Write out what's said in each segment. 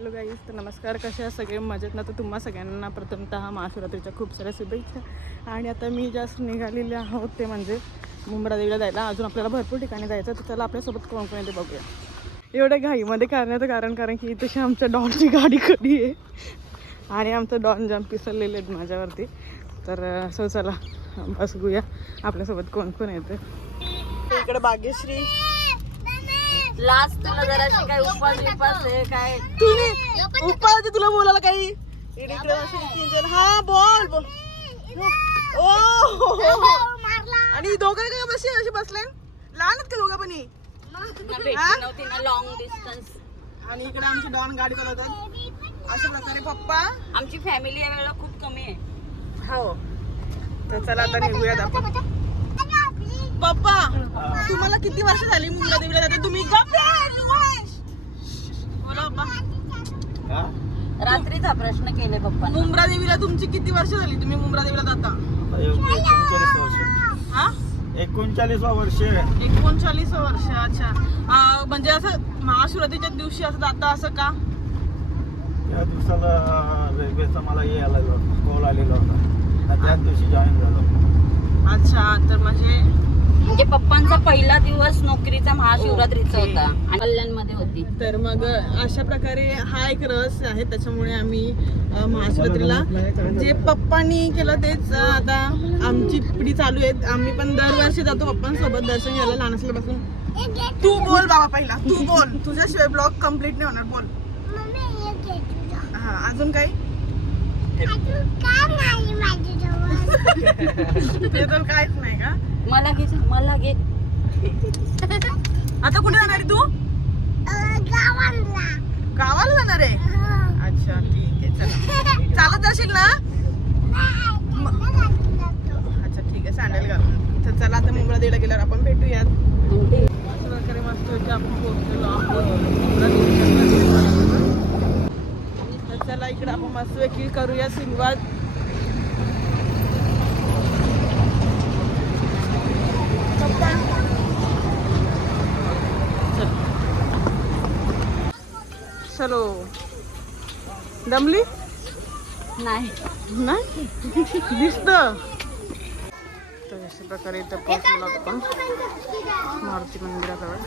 Hello guys, तर नमस्कार. कशा सगळे मजेत ना? तर तुम्हा सगळ्यांना प्रथमतः महाशिवरात्रीच्या खूप साऱ्या शुभेच्छा. आणि आता मी जास्त निघालेले आहोत ते म्हणजे मुंब्रा देवीला जायला. अजून आपल्याला भरपूर ठिकाणी जायचं, तर चला आपल्यासोबत कोण कोण येते बघूया. एवढ्या घाईमध्ये करण्याचं कारण की तशी आमच्या डॉनची गाडी कधी आहे आणि आमचं डॉन जाम पिसरलेले आहेत माझ्यावरती. तर सो चला बसूया आपल्यासोबत कोण कोण येते. इकडे बागेश्री लास्ट तुला जराशी काय उपास आहे काय तुम्ही उपास तुला बोलायला काही हा बोल बोल. ओ आणि दोघं काय बसले असे बसले लहान आहेत का दोघं पण नव्हती ना लॉंग डिस्टन्स. आणि इकडे आमची डॉन गाडी चालवतात अशा प्रकारे. पप्पा आमची फॅमिली यावेळेला खूप कमी आहे. हो तर चला आता निघूयात आपण. पप्पा तुम्हाला किती वर्ष झाली मुंब्रा देवीला जाते तुम्ही? बोला पप्पा. रात्रीचा प्रश्न केले पप्पा. मुंब्रा देवीला तुमची किती वर्ष झाली तुम्ही मुंब्रा देवीला जाता? 39 वर्ष. हा 39 वर्ष. 39 वर्ष. अच्छा. म्हणजे असं महाशिवरात्रीच्या दिवशी असं जाता असं का? या दिवसाला रेल्वेचा मला हे आलेला कॉल आलेला होता, त्याच दिवशी जॉईन झालो. अच्छा. तर म्हणजे पप्पांचा पहिला दिवस नोकरीचा महाशिवरात्रीचा होता आणि कल्याणमध्ये होती. तर मग अशा प्रकारे हा एक रस आहे. त्याच्यामुळे आम्ही महाशिवरात्रीला जे पप्पांनी केलं तेच आता आमची पिढी चालू आहे. आम्ही पण दरवर्षी जातो पप्पांसोबत दर्शन घ्यायला लहान असल्यापासून. तू बोल बाबा पहिला, तू बोल. तुझ्याशिवाय ब्लॉग कम्प्लीट नाही होणार. बोल. हा अजून काही ते तर काहीच नाही का? मला घे. आता कुठे जाणार आहे तू? गावाला जाणार आहे. अच्छा ठीक आहे. चला चालत जाशील ना? अच्छा ठीक आहे. सँडल घालून. तर चला आता मुंब्रा देवीला गेल्यावर आपण भेटूयात. अशा प्रकारे मस्त होती आपण पोहोचलेलो आहोत. तर चला इकडे आपण मस्त वेगळी करूया सुरुवात. चलो. दमली नाही नाही दिसत. तर अशा प्रकारे इथं पोहोचलो आपण मारुती मंदिराकडे.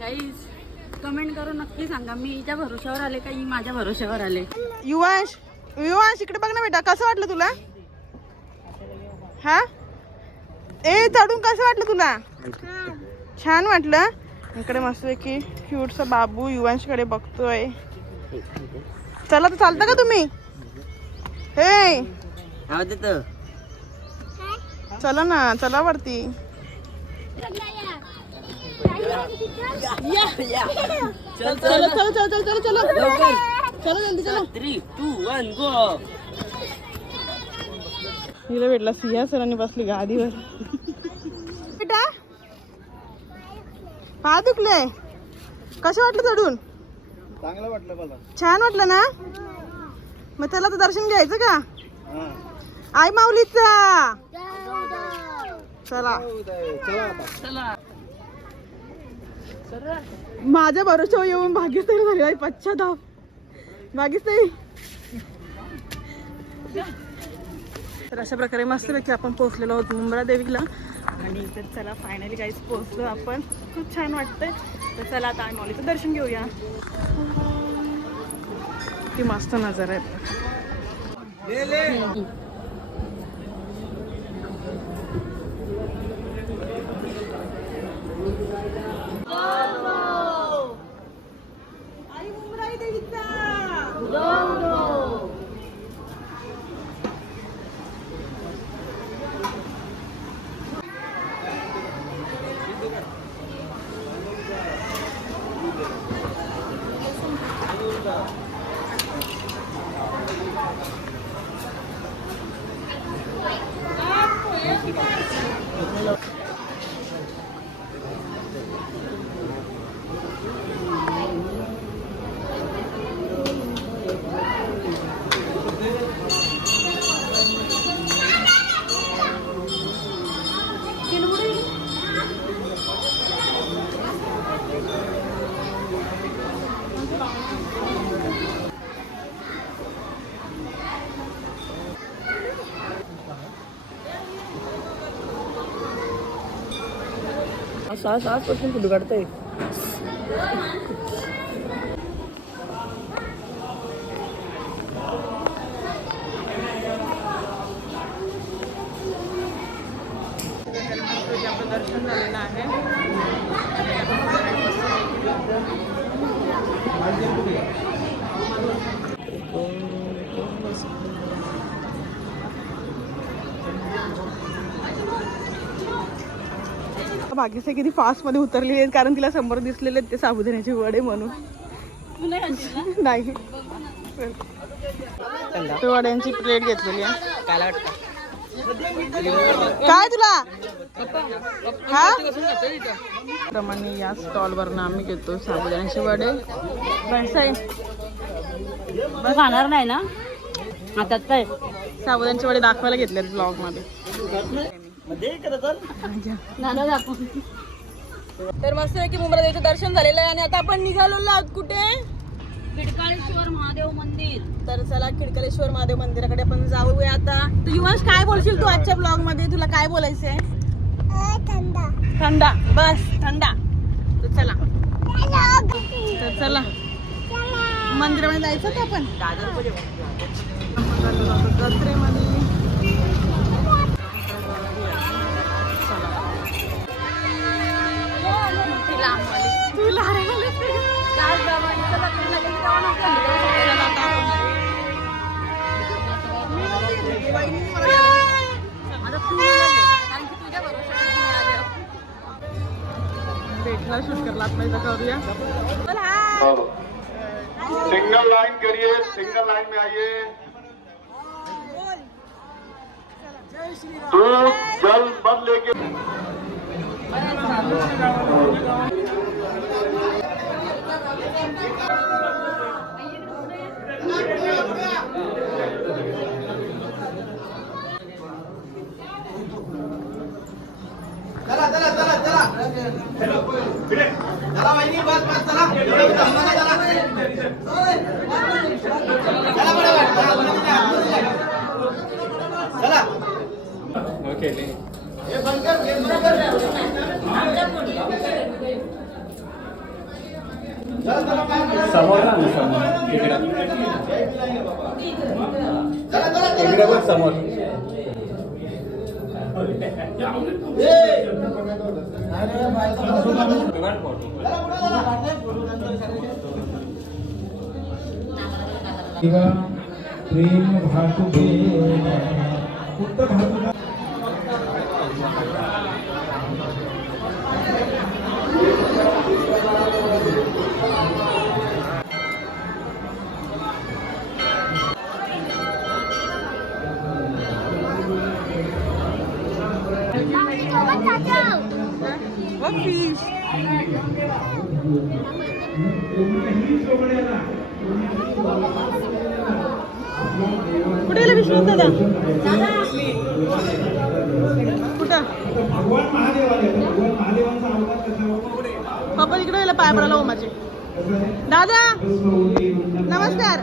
गाईज कमेंट करून नक्की सांगा मी हिच्या भरोश्यावर आले का ही माझ्या भरोश्यावर आले. युवांश इकडे बघ ना बेटा. कसं वाटलं तुला? हा ए चढून कसं वाटलं तुला? छान वाटलं. इकडे मस्त की क्यूटचा बाबू युवांशकडे बघतोय. चला तर चालता का तुम्ही? हे चला ना, चला वरती. चलो चलो चलो चलो चलो चलो चलो जल्दी चलो. 3, 2, 1 गो. हिला भेटला सिंहा सरांनी बसली गादीवर. बेटा पाय दुखले. कसं वाटलं चढून? चांगलं वाटलं मला. छान वाटलं ना? मग त्याला तर दर्शन घ्यायचं का? आई माऊलीचा. चला चला माझ्या भरोश्यावर येऊन भाग्यश्री झाली. आई पश्चाताप. भाग्यश्री. तर अशा प्रकारे मस्तपैकी आपण पोहोचलेलो आहोत मुंब्रा देवीला. आणि तर चला फायनली काहीच पोहोचलो आपण. खूप छान वाटतंय. तर चला आता आई माऊलीचं दर्शन घेऊया. किती मस्त नजारा आहे. सास कुठे काढताय आपलं दर्शन झालेलं आहे. भाग्यश्री किती फास्ट मध्ये उतरली आहे कारण तिला समोर दिसलेले आहेत ते साबुदाण्याचे वडे म्हणून. नाही ते वड्यांची प्लेट घेतलेली आहे. काय तुला हा प्रमाणे या स्टॉल वरनं आम्ही घेतो साबुदाण्याचे वडे. खाणार नाही ना आता काय साबुदाण्याचे वडे दाखवायला घेतले ब्लॉग मध्ये. तर मस्त आहे की मुंबईला जायचं दर्शन झालेलं आहे आणि आता आपण निघालो आहोत कुठे? खिडकाळेश्वर महादेव मंदिर. तर चला खिडकाळेश्वर महादेव मंदिराकडे आपण जाऊया आता. तर युवांश काय बोलशील तू आजच्या ब्लॉग मध्ये? तुला काय बोलायचंय? थंडा थंडा बस थंडा. तर चला मंदिरामध्ये जायचं का आपण? जत्रेमध्ये तुला भेटला शूट करला आपला करूया. सिंगल लाइन करिए, सिंगल लाइन में आइए. दूध जल बंद लेके चला चला चला चला चला वहिनी बस बस चला चला ओके हे बंद कर समोर ना समोर इकडे बघ समोर. प्रेम भातुके उत्तर भातुका फिश कुठे गेला विश्वास दादा? कुठं भगवान महादेव आले. भगवान महादेवांचा अवतार कसा? पप्पा तिकडे गेला पाय पडायला ओमाचे. दादा नमस्कार.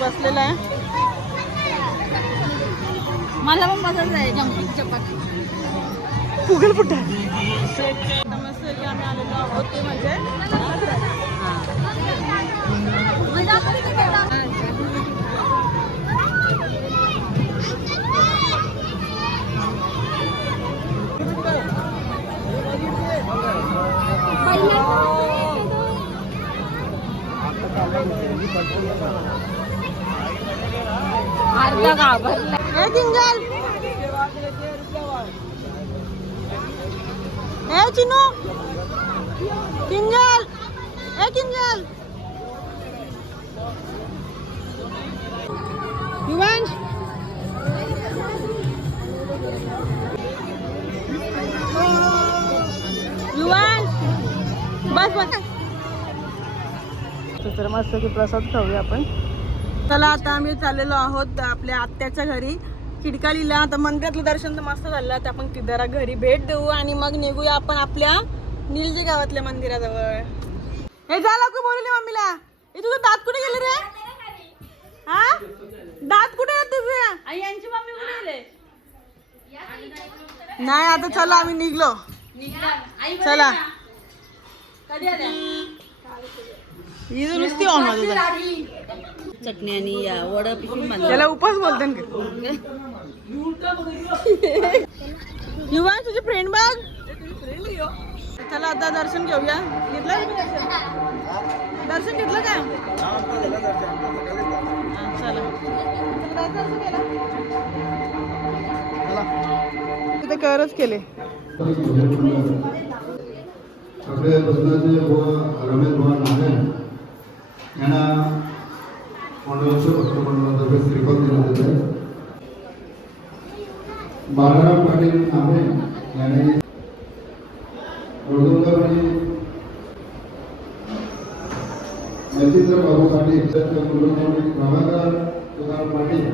बसलेला आहे. मला पण बसायचं आहे जम्पिंग चपाती. फुगल पुटा मस्त की आम्ही आलेलो आहोत ते म्हणजे पहिला अर्धा घाबरला. ए किंजल, ए चिनू, किंजल, ए किंजल, युवांश, युवांश, बस बस. तर मस्त की प्रसाद खाऊया आपण. चला आता आम्ही चाललेलो आहोत आपल्या आत्याच्या घरी खिडकालीला. आता मंदिरातलं दर्शन तर मस्त झालं. आता आपण जरा घरी भेट देऊ आणि मग निघूया आपण आपल्या निलजे गावातल्या मंदिराजवळ. हे झालं का बोलली मम्मीला? हे तुझं दात कुठे गेले रे? हा, दात कुठे आहेत तुझे? आई यांची मम्मी कुठे गेले? नाही आता चला आम्ही निघलो. आई चला. कधी आल्या? ही नुसती ऑन होते. चटणी आणि या वडा पिशवी त्याला उपास बोलते युवा तुझी फ्रेंड बघ. चला आता दर्शन घेऊया. घेतलं दर्शन घेतलं का? चला तिथे करच केले. आपल्या बसनाचे रमेश भवन आहे यांना मंडळाचं मंडळातर्फे श्रीफळ दिलं जात आहे. बाळाराम पाटील आहे यांनी वडोदर आणि नचिंद्र बाबू पाटील प्रभाकर तुकाराम पाटील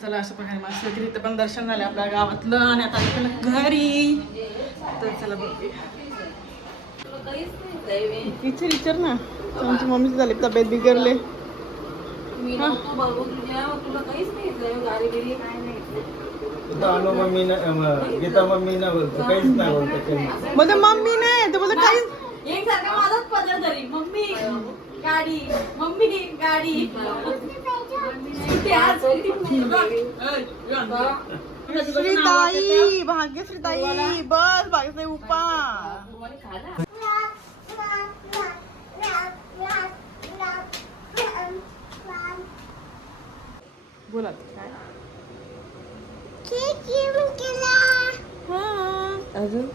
चला अशा प्रकारे मस्त इथं पण दर्शन झालं आपल्या गावातलं आणि आता आपण घरी. तर चला बघूया. विचार ना आमची मम्मीची झाली तब्येत बिघडले. गीता मम्मी ना बोलतो काहीच नाही बोलतो. बोलते मम्मी नाही तर बोलते काहीच. एक सारखा माझाच पदर तरी मम्मी गाडी मम्मी गाडी श्रीताई भाग्यश्रीताई बस भाग्यश्री उपा. बोला अजून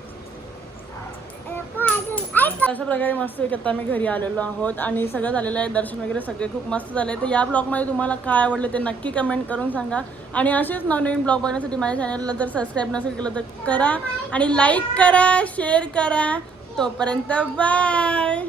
अशा प्रकारे मस्त आता आम्ही घरी आलेलो आहोत आणि सगळं झालेलं आहे. दर्शन वगैरे सगळे खूप मस्त झाले. तर या ब्लॉगमध्ये तुम्हाला काय आवडलं ते नक्की कमेंट करून सांगा. आणि असेच नवनवीन ब्लॉग बघण्यासाठी माझ्या चॅनलला जर सबस्क्राईब नसेल केलं तर करा आणि लाईक करा शेअर करा. तोपर्यंत बाय.